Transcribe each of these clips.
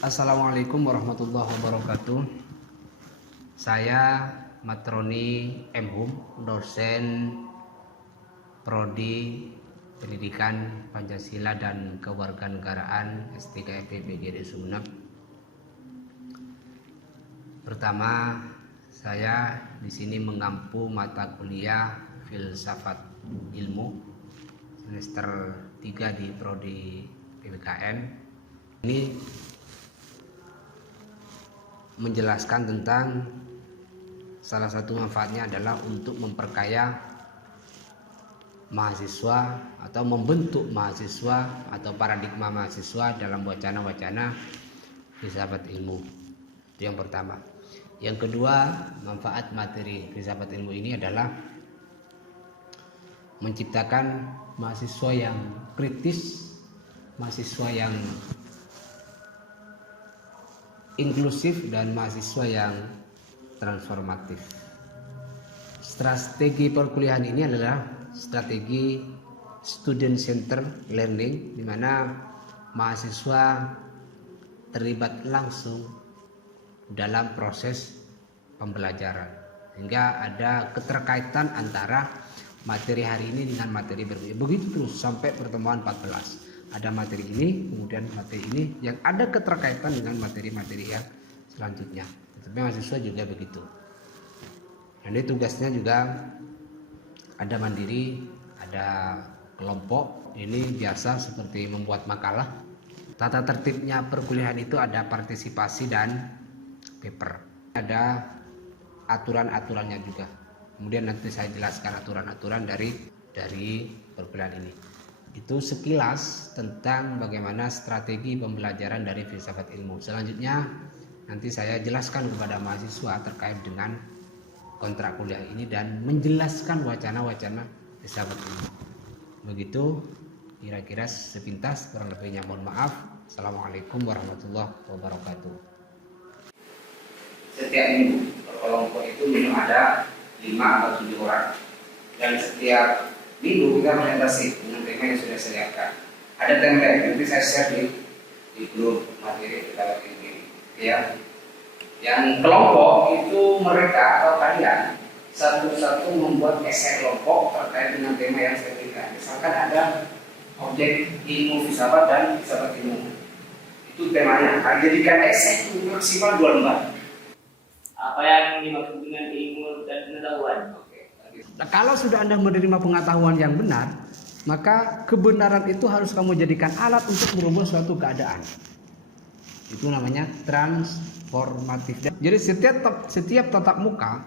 Assalamualaikum warahmatullahi wabarakatuh. Saya Matroni M. Hum, dosen Prodi Pendidikan Pancasila dan Kewarganegaraan S3 FIPGD Sumeneb. Pertama, saya di sini mengampu mata kuliah Filsafat Ilmu semester 3 di Prodi PPKN. Ini menjelaskan tentang salah satu manfaatnya adalah untuk memperkaya mahasiswa atau membentuk mahasiswa atau paradigma mahasiswa dalam wacana-wacana filsafat ilmu. Itu yang pertama. Yang kedua, manfaat materi filsafat ilmu ini adalah menciptakan mahasiswa yang kritis, mahasiswa yang inklusif, dan mahasiswa yang transformatif. Strategi perkuliahan ini adalah strategi student center learning, di mana mahasiswa terlibat langsung dalam proses pembelajaran, sehingga ada keterkaitan antara materi hari ini dengan materi berikutnya. Begitu terus sampai pertemuan 14. Ada materi ini, kemudian materi ini yang ada keterkaitan dengan materi-materi yang selanjutnya. Tetapi mahasiswa juga begitu. Dan ini tugasnya juga ada mandiri, ada kelompok. Ini biasa seperti membuat makalah. Tata tertibnya perkuliahan itu ada partisipasi dan paper. Ada aturan-aturannya juga. Kemudian nanti saya jelaskan aturan-aturan dari perkuliahan ini. Itu sekilas tentang bagaimana strategi pembelajaran dari filsafat ilmu. Selanjutnya nanti saya jelaskan kepada mahasiswa terkait dengan kontrak kuliah ini dan menjelaskan wacana-wacana filsafat ilmu. Begitu kira-kira sepintas, kurang lebihnya mohon maaf. Assalamualaikum warahmatullahi wabarakatuh. Setiap minggu kelompok itu minimum ada 5 atau 7 orang, dan setiap minggu kita presentasi dengan tema yang sudah saya siapkan. Ada template, nanti saya share di grup materi kita ini. Ya, yang kelompok itu mereka atau kalian satu-satu membuat esai kelompok terkait dengan tema yang saya berikan. Misalkan ada objek ilmu filsafat dan filsafat ilmu. Itu temanya. Kalian jadikan esai itu maksimal 2 lembar. Apa yang dimaksud dengan ilmu dan pengetahuan? Nah, kalau sudah Anda menerima pengetahuan yang benar, maka kebenaran itu harus kamu jadikan alat untuk merubah suatu keadaan. Itu namanya transformatif. Jadi setiap tatap muka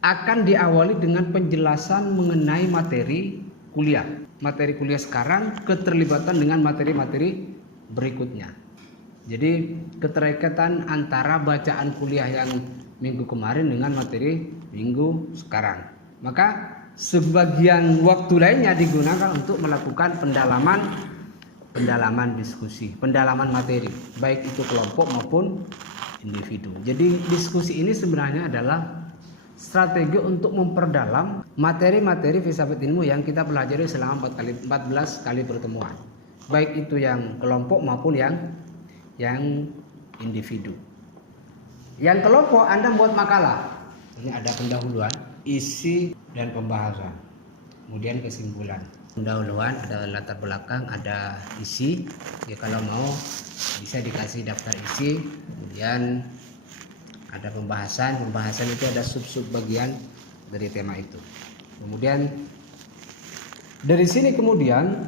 akan diawali dengan penjelasan mengenai materi kuliah. Materi kuliah sekarang keterlibatan dengan materi-materi berikutnya. Jadi keterkaitan antara bacaan kuliah yang minggu kemarin dengan materi minggu sekarang. Maka sebagian waktu lainnya digunakan untuk melakukan pendalaman diskusi, pendalaman materi, baik itu kelompok maupun individu. Jadi diskusi ini sebenarnya adalah strategi untuk memperdalam materi-materi filsafat ilmu yang kita pelajari selama 14 kali pertemuan, baik itu yang kelompok maupun yang individu. Yang kelompok Anda buat makalah. Ini ada pendahuluan, isi dan pembahasan, kemudian kesimpulan. Pendahuluan ada latar belakang, ada isi. Ya, kalau mau bisa dikasih daftar isi. Kemudian ada pembahasan. Pembahasan itu ada sub-sub bagian dari tema itu. Kemudian dari sini kemudian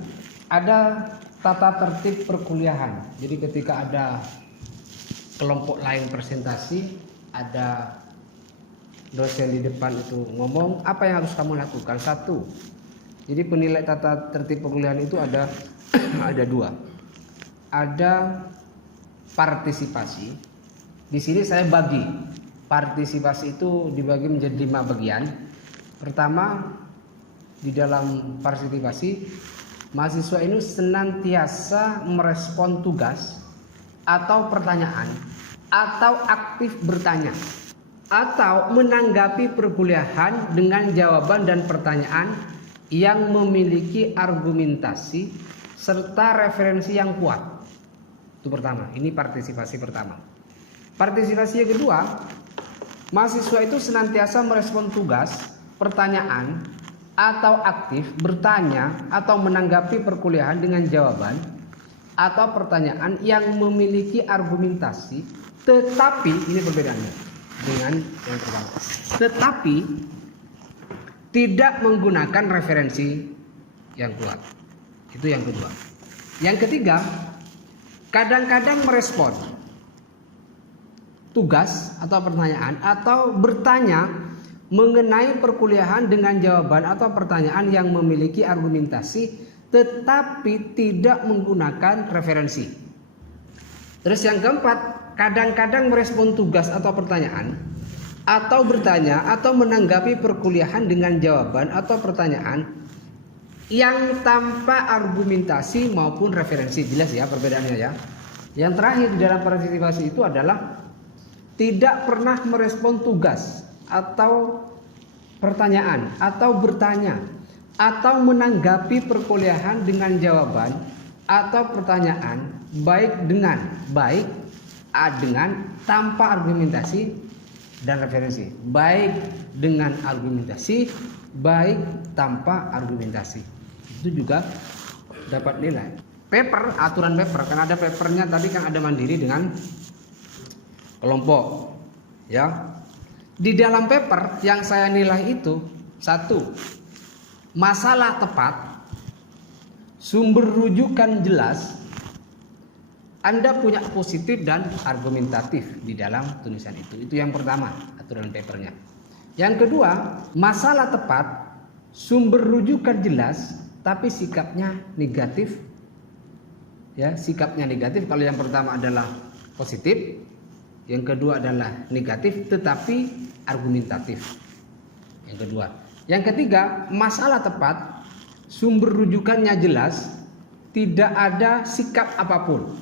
ada tata tertib perkuliahan. Jadi ketika ada kelompok lain presentasi, ada dosen di depan itu ngomong, apa yang harus kamu lakukan? 1. Jadi penilai tata tertib perkuliahan itu ada ada 2. Ada partisipasi. Di sini saya bagi partisipasi itu dibagi menjadi 5 bagian. Pertama, di dalam partisipasi mahasiswa ini senantiasa merespon tugas atau pertanyaan atau aktif bertanya atau menanggapi perkuliahan dengan jawaban dan pertanyaan yang memiliki argumentasi serta referensi yang kuat. Itu pertama, ini partisipasi pertama. Partisipasi yang kedua, mahasiswa itu senantiasa merespon tugas, pertanyaan, atau aktif bertanya atau menanggapi perkuliahan dengan jawaban atau pertanyaan yang memiliki argumentasi, tetapi ini perbedaannya dengan yang pertama. Tetapi tidak menggunakan referensi yang kuat. Itu yang kedua. Yang ketiga, kadang-kadang merespon tugas atau pertanyaan atau bertanya mengenai perkuliahan dengan jawaban atau pertanyaan yang memiliki argumentasi tetapi tidak menggunakan referensi. Terus yang keempat, kadang-kadang merespon tugas atau pertanyaan atau bertanya atau menanggapi perkuliahan dengan jawaban atau pertanyaan yang tanpa argumentasi maupun referensi. Jelas ya perbedaannya ya. Yang terakhir di dalam partisipasi itu adalah tidak pernah merespon tugas atau pertanyaan atau bertanya atau menanggapi perkuliahan dengan jawaban atau pertanyaan baik dengan tanpa argumentasi dan referensi, baik dengan argumentasi, baik tanpa argumentasi. Itu juga dapat nilai. Paper, aturan paper, kan ada papernya tadi kan ada mandiri dengan kelompok. Ya. Di dalam paper yang saya nilai itu, satu, masalah tepat, sumber rujukan jelas, Anda punya positif dan argumentatif di dalam tulisan itu. Itu yang pertama, aturan papernya. Yang kedua, masalah tepat, sumber rujukan jelas, tapi sikapnya negatif. Ya, sikapnya negatif. Kalau yang pertama adalah positif, yang kedua adalah negatif tetapi argumentatif. Yang kedua. Yang ketiga, masalah tepat, sumber rujukannya jelas, tidak ada sikap apapun.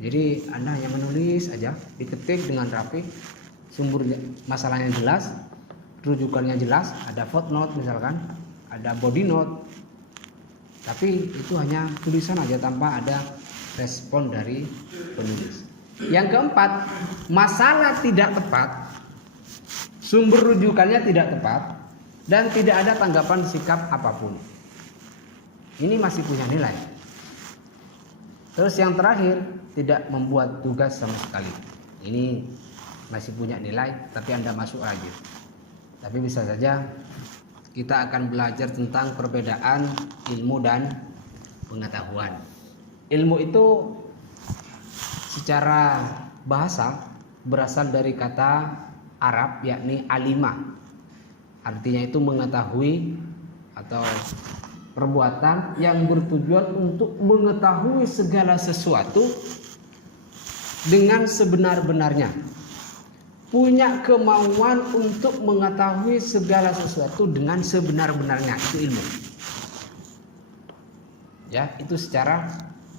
Jadi Anda hanya menulis aja, diketik dengan rapi, sumber masalahnya jelas, rujukannya jelas, ada footnote misalkan, ada body note. Tapi itu hanya tulisan aja tanpa ada respon dari penulis. Yang keempat, masalah tidak tepat, sumber rujukannya tidak tepat, dan tidak ada tanggapan sikap apapun. Ini masih punya nilai. Terus yang terakhir, tidak membuat tugas sama sekali. Ini masih punya nilai, tapi Anda masuk lagi. Tapi bisa saja kita akan belajar tentang perbedaan ilmu dan pengetahuan. Ilmu itu secara bahasa berasal dari kata Arab yakni alima. Artinya itu mengetahui atau perbuatan yang bertujuan untuk mengetahui segala sesuatu dengan sebenar-benarnya. Punya kemauan untuk mengetahui segala sesuatu dengan sebenar-benarnya, itu ilmu. Ya, itu secara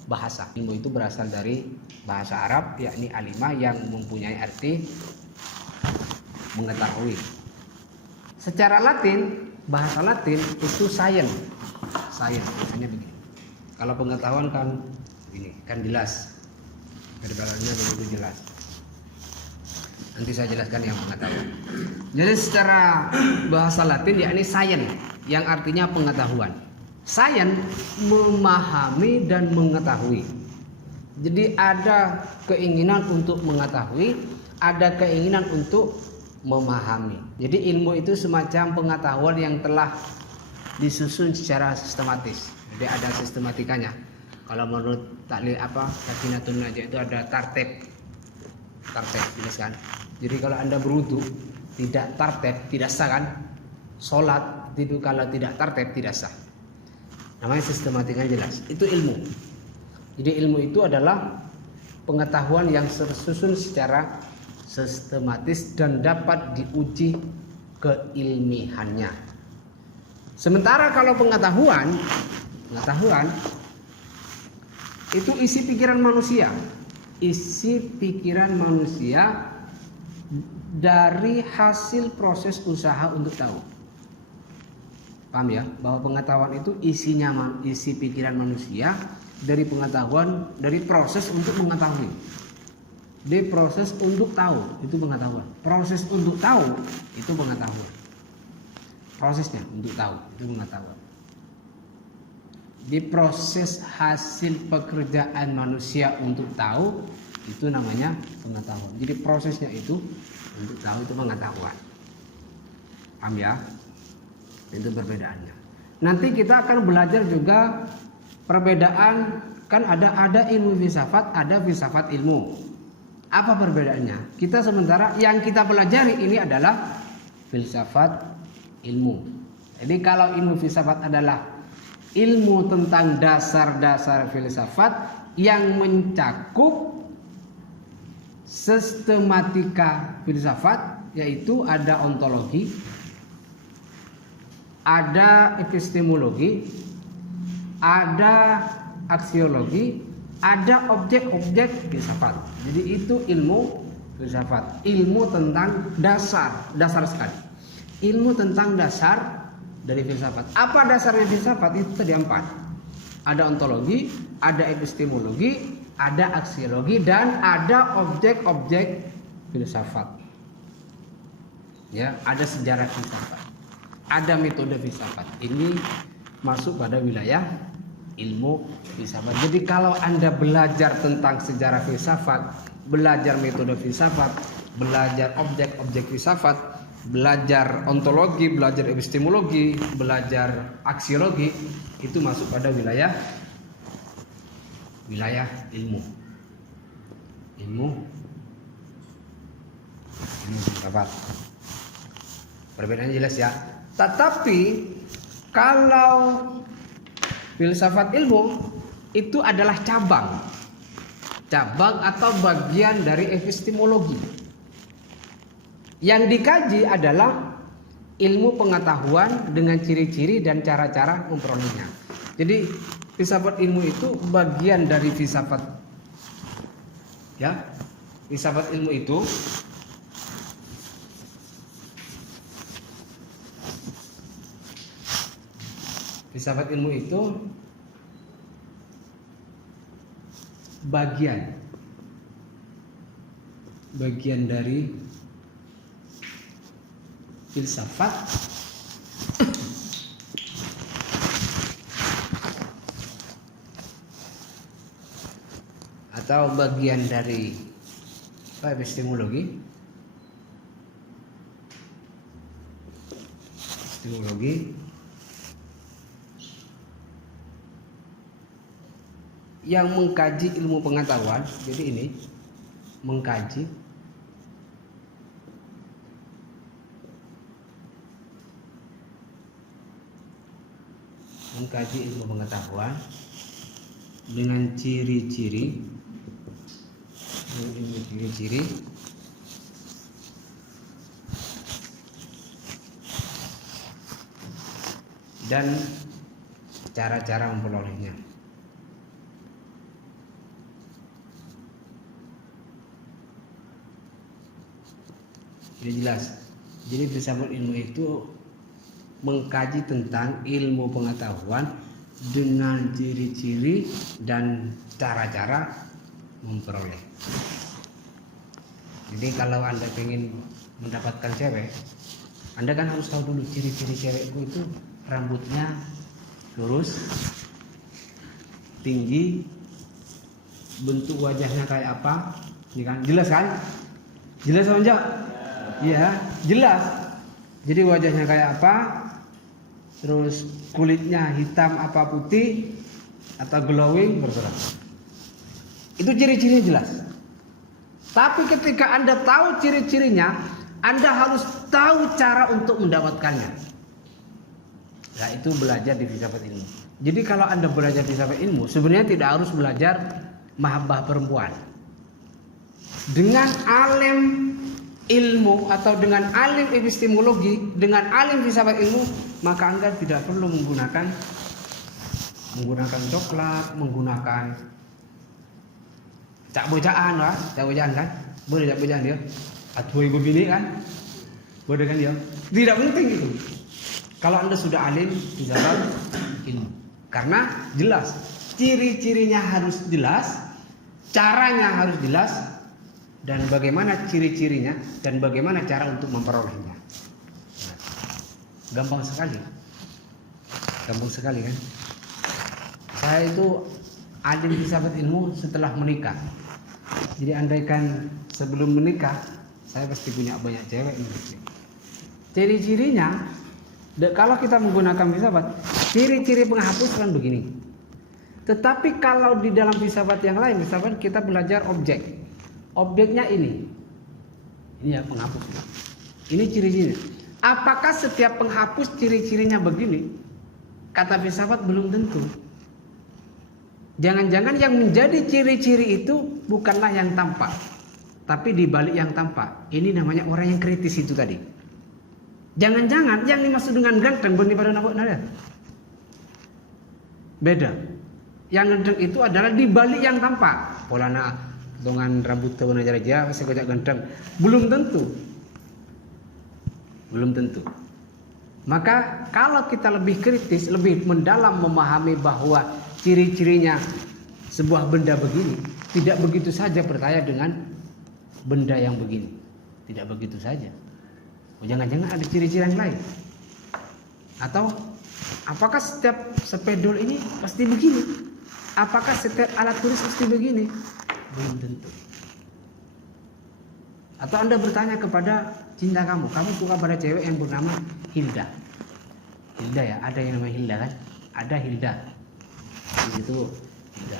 bahasa. Ilmu itu berasal dari bahasa Arab yakni alima yang mempunyai arti mengetahui. Secara Latin, bahasa Latin itu science. Science biasanya begini. Kalau pengetahuan kan ini kan jelas. Perbedaannya begitu jelas. Nanti saya jelaskan yang pengetahuan. Jadi secara bahasa Latin yakni science yang artinya pengetahuan. Science memahami dan mengetahui. Jadi ada keinginan untuk mengetahui, ada keinginan untuk memahami. Jadi ilmu itu semacam pengetahuan yang telah disusun secara sistematis. Jadi ada sistematikanya. Kalau menurut taklid Sakinatun Najah itu ada tartib jelas kan. Jadi kalau Anda berwudu tidak tartib tidak sah kan. Salat itu kalau tidak tartib tidak sah. Namanya sistematikanya jelas. Itu ilmu. Jadi ilmu itu adalah pengetahuan yang tersusun secara sistematis dan dapat diuji keilmihannya. Sementara kalau pengetahuan itu isi pikiran manusia. Isi pikiran manusia dari hasil proses usaha untuk tahu. Paham ya? Bahwa pengetahuan itu isi pikiran manusia dari pengetahuan, dari proses untuk mengetahui. Dari proses untuk tahu itu pengetahuan. Proses untuk tahu itu pengetahuan. Prosesnya untuk tahu itu pengetahuan. Di proses hasil pekerjaan manusia untuk tahu itu namanya pengetahuan. Jadi prosesnya itu untuk tahu itu pengetahuan. Paham ya? Itu perbedaannya. Nanti kita akan belajar juga perbedaan, kan ada ilmu filsafat, ada filsafat ilmu. Apa perbedaannya? Kita sementara yang kita pelajari ini adalah filsafat ilmu. Jadi kalau ilmu filsafat adalah ilmu tentang dasar-dasar filsafat yang mencakup sistematika filsafat, yaitu ada ontologi, ada epistemologi, ada aksiologi, ada objek-objek filsafat. Jadi itu ilmu filsafat, ilmu tentang dasar sekali. Ilmu tentang dasar dari filsafat. Apa dasarnya filsafat? Itu tadi 4. Ada ontologi, ada epistemologi, ada aksiologi, dan ada objek-objek filsafat. Ya, ada sejarah filsafat, ada metode filsafat. Ini masuk pada wilayah ilmu filsafat. Jadi kalau Anda belajar tentang sejarah filsafat, belajar metode filsafat, belajar objek-objek filsafat, belajar ontologi, belajar epistemologi, belajar aksiologi, itu masuk pada wilayah ilmu filsafat. Perbedaannya jelas ya. Tetapi kalau filsafat ilmu itu adalah cabang atau bagian dari epistemologi. Yang dikaji adalah ilmu pengetahuan dengan ciri-ciri dan cara-cara memperolehnya. Jadi filsafat ilmu itu bagian dari filsafat. Ya, filsafat ilmu itu bagian dari filsafat atau bagian dari epistemologi yang mengkaji ilmu pengetahuan. Jadi ini mengkaji ilmu pengetahuan dengan ciri-ciri dan cara-cara memperolehnya. Ini jelas. Jadi filsafat ilmu itu mengkaji tentang ilmu pengetahuan dengan ciri-ciri dan cara-cara memperoleh. Jadi kalau Anda ingin mendapatkan cewek, Anda kan harus tahu dulu ciri-ciri cewekku itu rambutnya lurus, tinggi, bentuk wajahnya kayak apa, ini kan jelas kan? Jelas atau enggak? Iya, jelas. Jadi wajahnya kayak apa, terus kulitnya hitam apa putih atau glowing, berserah. Itu ciri-cirinya jelas. Tapi ketika Anda tahu ciri-cirinya, Anda harus tahu cara untuk mendapatkannya. Nah, itu belajar di filsafat ilmu. Jadi kalau Anda belajar di filsafat ilmu, sebenarnya tidak harus belajar mahabbah perempuan. Dengan alim ilmu atau dengan alim epistemologi, dengan alim filsafat ilmu, maka Anda tidak perlu menggunakan coklat, menggunakan cak bojaan lah, kan? Boleh cak bojaan dia. Atau ibu bini kan? Boleh kan dia? Tidak penting itu. Kalau Anda sudah alim filsafat ilmu. Karena jelas ciri-cirinya harus jelas, caranya harus jelas, dan bagaimana ciri-cirinya dan bagaimana cara untuk memperolehnya. Gampang sekali kan. Saya itu adim filsafat ilmu setelah menikah. Jadi andaikan sebelum menikah saya pasti punya banyak cewek. Ciri-cirinya kalau kita menggunakan filsafat, ciri-ciri penghapus kan begini. Tetapi kalau di dalam filsafat yang lain, misalkan kita belajar objeknya ini ya penghapus. Ini ciri-cirinya. Apakah setiap penghapus ciri-cirinya begini? Kata filsafat belum tentu. Jangan-jangan yang menjadi ciri-ciri itu bukanlah yang tampak, tapi di balik yang tampak. Ini namanya orang yang kritis itu tadi. Jangan-jangan yang dimaksud dengan ganteng benih pada nabok nada. Beda. Yang ganteng itu adalah di balik yang tampak. Polana dengan rambut warna jara-jara masih kocak ganteng. Belum tentu. Maka kalau kita lebih kritis, lebih mendalam memahami bahwa ciri-cirinya sebuah benda begini, tidak begitu saja percaya dengan benda yang begini. Tidak begitu saja. Jangan-jangan ada ciri-ciri yang lain. Atau apakah setiap spedol ini pasti begini? Apakah setiap alat tulis pasti begini? Belum tentu. Atau Anda bertanya kepada cinta kamu suka pada cewek yang bernama Hilda. Hilda ya, ada yang namanya Hilda kan? Ada Hilda. Di situ Hilda.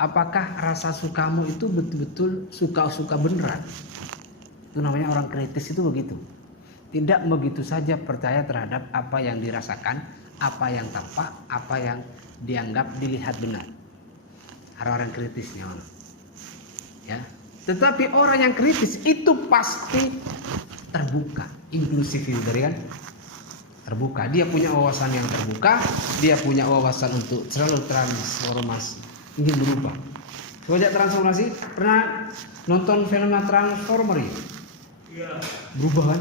Apakah rasa sukamu itu betul-betul suka beneran? Itu namanya orang kritis itu begitu. Tidak begitu saja percaya terhadap apa yang dirasakan, apa yang tampak, apa yang dianggap dilihat benar. Orang-orang kritisnya. Ya. Tetapi orang yang kritis itu pasti terbuka, inklusif itu kan? Terbuka. Dia punya wawasan yang terbuka, dia punya wawasan untuk selalu transformasi, ingin berubah. Sebanyak transformasi, pernah nonton film Transformer ya? Iya. Berubah kan?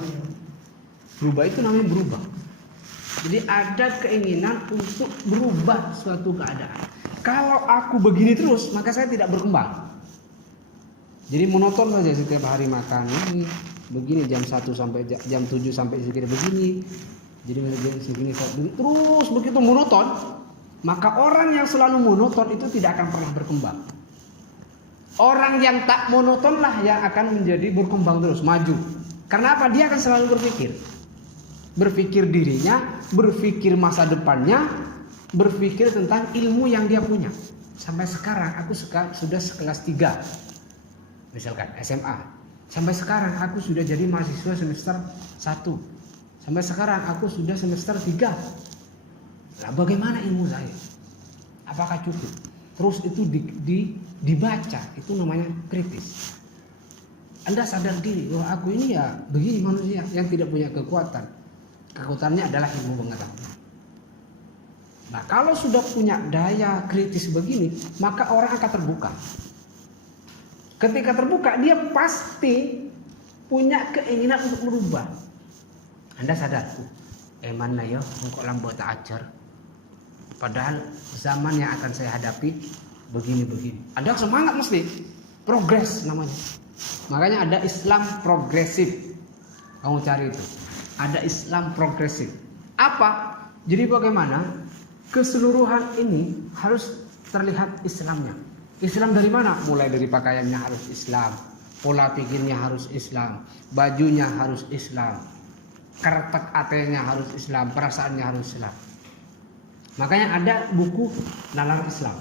Berubah itu namanya berubah. Jadi ada keinginan untuk berubah suatu keadaan. Kalau aku begini terus, maka saya tidak berkembang. Jadi monoton saja setiap hari makan ini begini jam 1 sampai jam 7 sampai segini begini. Jadi jam segini terus begitu monoton, maka orang yang selalu monoton itu tidak akan pernah berkembang. Orang yang tak monoton lah yang akan menjadi berkembang terus, maju. Karena apa? Dia akan selalu berpikir dirinya, berpikir masa depannya, berpikir tentang ilmu yang dia punya. Sampai sekarang aku sudah kelas 3. Misalkan SMA. Sampai sekarang aku sudah jadi mahasiswa semester 1. Sampai sekarang aku sudah semester 3. Nah, bagaimana ilmu saya? Apakah cukup? Terus itu dibaca, itu namanya kritis. Anda sadar diri bahwa aku ini ya begini manusia yang tidak punya kekuatan. Kekuatannya adalah ilmu pengetahuan. Nah, kalau sudah punya daya kritis begini, maka orang akan terbuka. Ketika terbuka, dia pasti punya keinginan untuk merubah. Anda sadar, mana yo, engkau lambat ajar. Padahal zaman yang akan saya hadapi begini-begini. Ada semangat mesti, progres namanya. Makanya ada Islam progresif. Kamu cari itu. Ada Islam progresif. Apa? Jadi bagaimana keseluruhan ini harus terlihat Islamnya. Islam dari mana? Mulai dari pakaiannya harus Islam, pola pikirnya harus Islam, bajunya harus Islam, kertek atenya harus Islam, perasaannya harus Islam. Makanya ada buku Nalar Islam.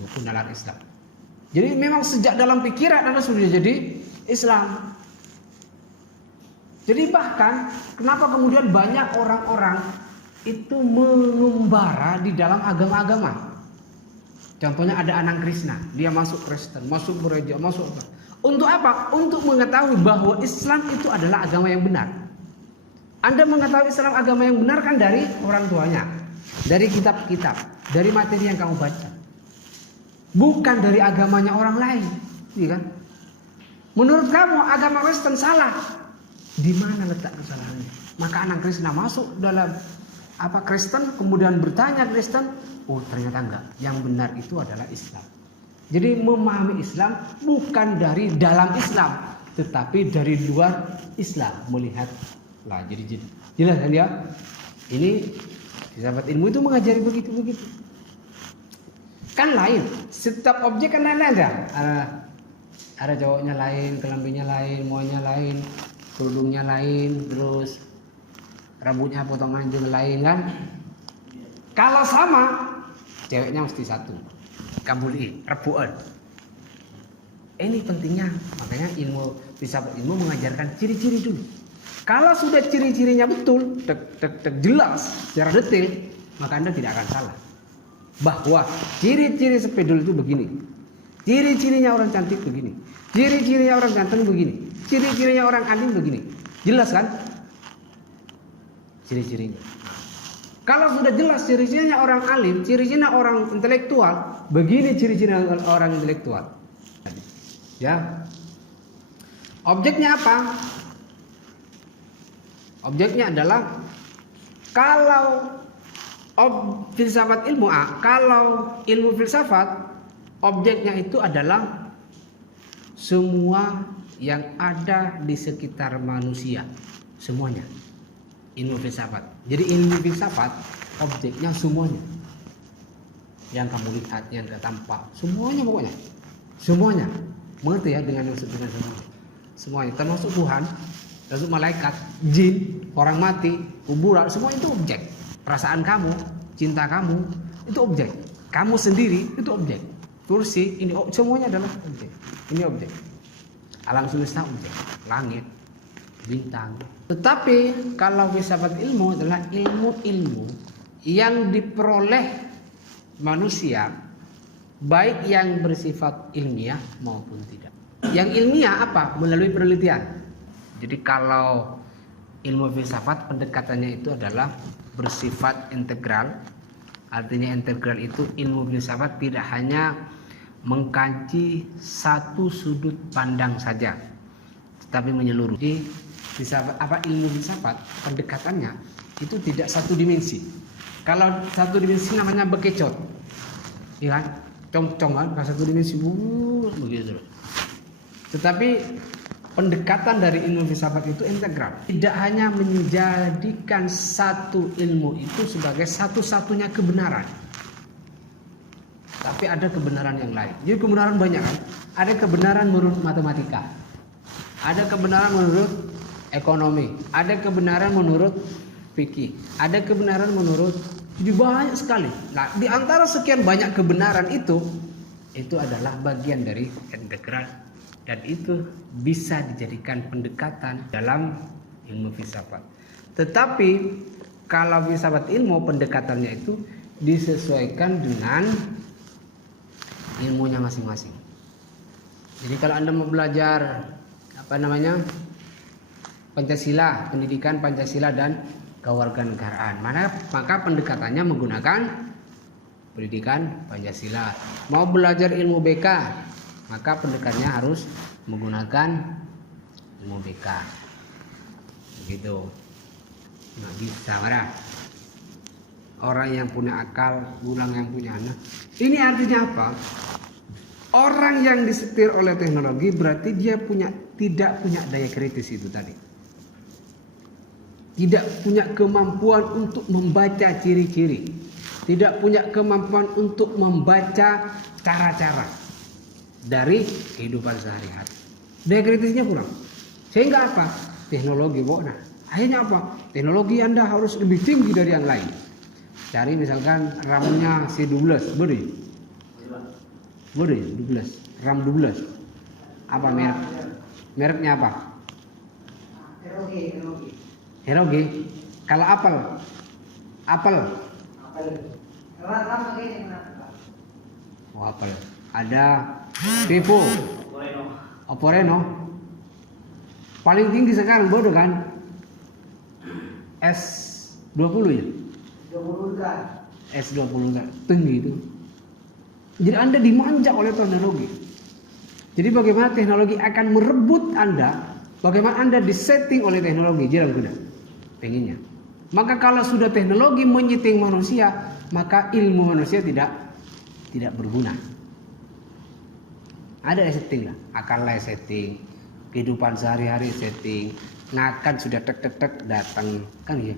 Buku Nalar Islam. Jadi memang sejak dalam pikiran Anda sudah jadi Islam. Jadi bahkan kenapa kemudian banyak orang-orang itu mengembara di dalam agama-agama. Contohnya ada Anang Krishna, dia masuk Kristen, masuk gereja, masuk apa? Untuk apa? Untuk mengetahui bahwa Islam itu adalah agama yang benar. Anda mengetahui Islam agama yang benar kan dari orang tuanya, dari kitab-kitab, dari materi yang kamu baca. Bukan dari agamanya orang lain, iya kan? Menurut kamu agama Kristen salah. Di mana letak kesalahannya? Maka Anang Krishna masuk dalam Apa Kristen? Kemudian bertanya Kristen, oh ternyata enggak. Yang benar itu adalah Islam. Jadi memahami Islam bukan dari dalam Islam, tetapi dari luar Islam melihat. Lah jadi jelas kan ya? Ini sahabat ilmu itu mengajari begitu. Kan lain, setiap objek kan lain ada. Ada cowoknya lain, kelambinya lain, maunya lain, kerudungnya lain, terus rambutnya potongan juga lain kan. Kalau sama, ceweknya mesti satu. Kabuli, rebuan. Ini pentingnya, makanya filsafat ilmu mengajarkan ciri-ciri dulu. Kalau sudah ciri-cirinya betul, jelas, secara detail, maka Anda tidak akan salah. Bahwa ciri-ciri spidol itu begini, ciri-cirinya orang cantik begini, ciri-cirinya orang ganteng begini, ciri-cirinya orang alim begini. Jelas kan? Ciri-cirinya. Kalau sudah jelas ciri-cirinya orang alim, ciri-cirinya orang intelektual, begini ciri-cirinya orang intelektual. Ya. Objeknya apa? Objeknya adalah kalau filsafat ilmu kalau ilmu filsafat, objeknya itu adalah semua yang ada di sekitar manusia, semuanya. Ilmu filsafat. Jadi ilmu filsafat objeknya semuanya. Yang kamu lihat, yang tampak, semuanya pokoknya. Semuanya. Mengerti ya dengan maksud dengan semuanya. Semuanya termasuk Tuhan, termasuk malaikat, jin, orang mati, kuburan, semua itu objek. Perasaan kamu, cinta kamu, itu objek. Kamu sendiri itu objek. Kursi ini semuanya adalah objek. Ini objek. Alam semesta objek. Langit, bintang. Tetapi kalau filsafat ilmu adalah ilmu-ilmu yang diperoleh manusia, baik yang bersifat ilmiah maupun tidak. Yang ilmiah apa? Melalui penelitian. Jadi kalau ilmu filsafat pendekatannya itu adalah bersifat integral. Artinya integral itu ilmu filsafat tidak hanya mengkaji satu sudut pandang saja, tetapi menyeluruh. Jadi ilmu filsafat pendekatannya itu tidak satu dimensi. Kalau satu dimensi namanya bekecot, ya kan? Cong-congan, satu dimensi begitu. Tetapi pendekatan dari ilmu filsafat itu integral. Tidak hanya menjadikan satu ilmu itu sebagai satu-satunya kebenaran, tapi ada kebenaran yang lain. Jadi kebenaran banyak kan? Ada kebenaran menurut matematika, ada kebenaran menurut ekonomi, ada kebenaran menurut fikih, ada kebenaran menurut, jadi banyak sekali. Nah, di antara sekian banyak kebenaran itu adalah bagian dari integral. Dan itu bisa dijadikan pendekatan dalam ilmu filsafat. Tetapi kalau filsafat ilmu pendekatannya itu disesuaikan dengan ilmunya masing-masing. Jadi kalau Anda mau belajar Pancasila, pendidikan Pancasila dan kewarganegaraan, maka pendekatannya menggunakan pendidikan Pancasila. Mau belajar ilmu BK, maka pendekatannya harus menggunakan ilmu BK. Begitu. Nggak bisa marah. Orang yang punya akal, ulang yang punya anak. Ini artinya apa? Orang yang disetir oleh teknologi berarti dia tidak punya daya kritis itu tadi. Tidak punya kemampuan untuk membaca ciri-ciri. Tidak punya kemampuan untuk membaca cara-cara dari kehidupan sehari-hari. Daya kritisnya kurang. Sehingga apa? Teknologi nah, akhirnya apa? Teknologi Anda harus lebih tinggi dari yang lain. Cari misalkan RAM-nya C12, boleh 12, RAM 12. Apa mereknya apa? ROG. Kalau Apple. Oh, Apple. Ada Vivo, Oppo Reno. Paling tinggi sekarang bodoh kan? S20 ya? S20 kan tinggi itu. Jadi Anda dimanja oleh teknologi. Jadi bagaimana teknologi akan merebut Anda? Bagaimana Anda disetting oleh teknologi? Jarang sudah pengennya. Maka kalau sudah teknologi menyeting manusia, maka ilmu manusia tidak berguna. Ada setting lah, akalnya setting, kehidupan sehari-hari setting, ngakan sudah tek datang kan ya.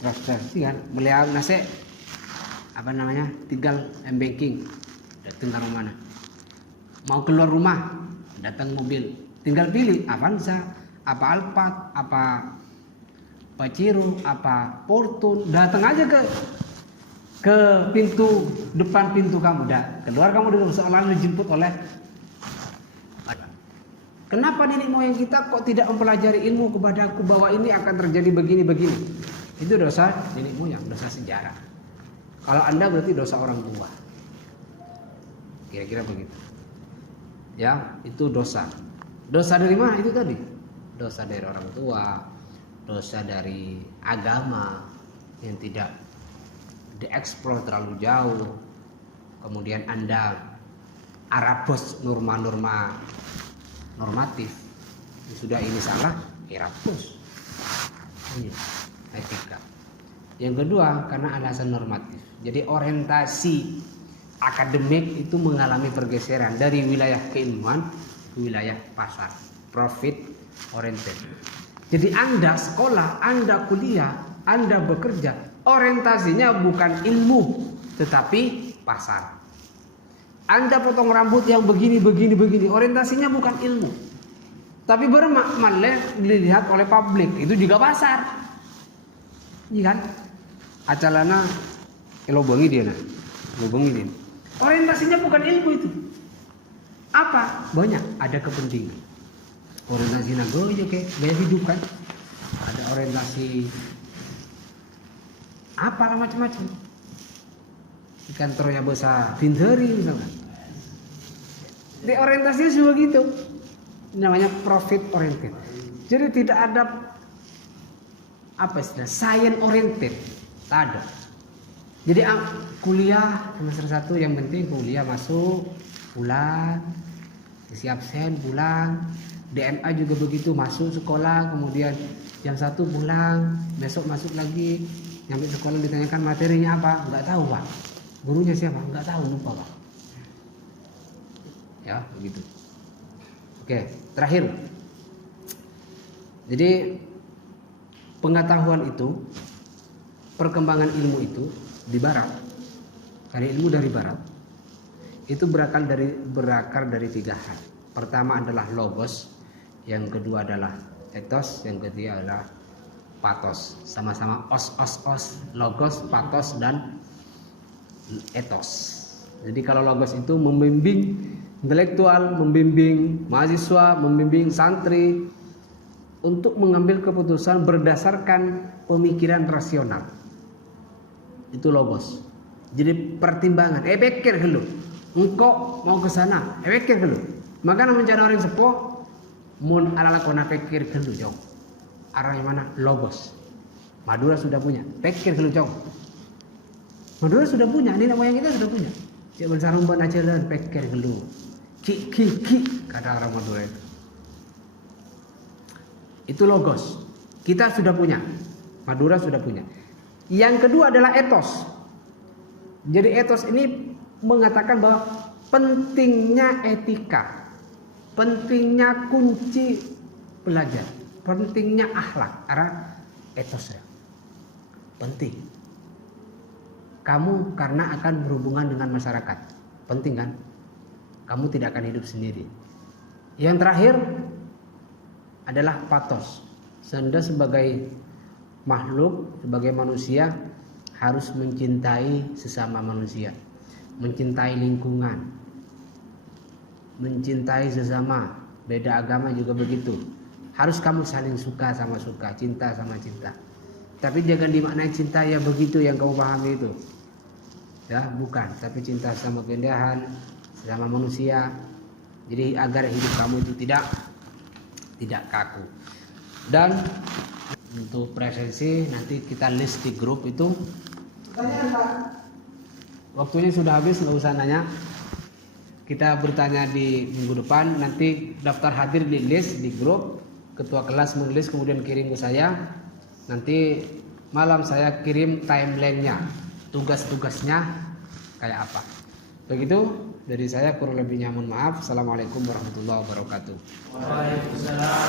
Terus kan melihat nasi apa namanya, tinggal m-banking datang ke mana. Mau keluar rumah datang mobil, tinggal pilih Avanza, apa Alphard, apa Paciro, apa Fortune, datang aja ke pintu depan pintu kamu, dah keluar kamu dari seolah dijemput oleh. Kenapa nenek moyang kita kok tidak mempelajari ilmu kepadaku bahwa ini akan terjadi begini? Itu dosa nenek moyang, dosa sejarah. Kalau Anda berarti dosa orang tua. Kira-kira begitu. Ya, itu dosa. Dosa dari mana itu tadi? Dosa dari orang tua, dosa dari agama yang tidak dieksplor terlalu jauh. Kemudian Anda arabos norma-norma normatif. Sudah ini salah, irapus. Ini etika. Yang kedua, karena alasan normatif. Jadi orientasi akademik itu mengalami pergeseran dari wilayah keilmuan ke wilayah pasar, profit oriented. Jadi Anda sekolah, Anda kuliah, Anda bekerja, orientasinya bukan ilmu, tetapi pasar. Anda potong rambut yang begini, orientasinya bukan ilmu, tapi malah dilihat oleh publik, itu juga pasar. Iya kan? Acalana lobangi dia, orientasinya bukan ilmu itu. Apa? Banyak, ada kepentingan. Orientasi nago aja kayak gaya hidup kan. Ada orientasi apa macam-macam. Di kantornya bosa Binteri misalnya. Di orientasinya juga gitu. Namanya profit oriented. Jadi tidak ada apa istilah science oriented. Tak ada. Jadi kuliah semester 1 yang penting kuliah masuk, pulang, isi absen, pulang. DMA juga begitu, masuk sekolah, kemudian jam 1 pulang, besok masuk lagi, nyampe sekolah ditanyakan materinya apa, nggak tahu Pak. Gurunya siapa? Nggak tahu, lupa Pak. Ya begitu. Oke, terakhir. Jadi pengetahuan itu, perkembangan ilmu itu di Barat, karena ilmu dari Barat itu berakar dari 3 hal. Pertama adalah logos, yang kedua adalah ethos, yang ketiga adalah pathos. Sama-sama os, logos, pathos dan ethos. Jadi kalau logos itu membimbing intelektual, membimbing mahasiswa, membimbing santri untuk mengambil keputusan berdasarkan pemikiran rasional. Itu logos. Jadi pertimbangan, pikir dulu. Engkau mau ke sana, pikir dulu. Maka mencari orang sepuh, mun ala kona pikir dulu jauh. Arah yang mana? Logos. Madura sudah punya, pikir dulu jauh. Madura sudah punya, nenek moyang kita sudah punya. Ya bersarung ban aja dan pikir dulu. Ki kata orang Madura itu. Itu logos. Kita sudah punya. Madura sudah punya. Yang kedua adalah ethos. Jadi ethos ini mengatakan bahwa pentingnya etika, pentingnya kunci belajar, pentingnya akhlak. Ethos ya. Penting. Kamu karena akan berhubungan dengan masyarakat. Penting kan? Kamu tidak akan hidup sendiri. Yang terakhir adalah pathos. Anda sebagai makhluk, sebagai manusia harus mencintai sesama manusia, mencintai lingkungan, mencintai sesama. Beda agama juga begitu. Harus kamu saling suka sama suka, cinta sama cinta. Tapi jangan dimaknai cinta ya begitu yang kamu pahami itu. Ya, bukan, tapi cinta sama keindahan, sama manusia. Jadi agar hidup kamu itu tidak kaku. Dan untuk presensi nanti kita list di grup itu. Waktunya sudah habis, nggak usah nanya. Kita bertanya di minggu depan. Nanti daftar hadir di list di grup. Ketua kelas menulis kemudian kirim ke saya. Nanti malam saya kirim timelinenya, tugas-tugasnya kayak apa. Begitu dari saya, kurang lebihnya mohon maaf. Assalamualaikum warahmatullahi wabarakatuh. Waalaikumsalam.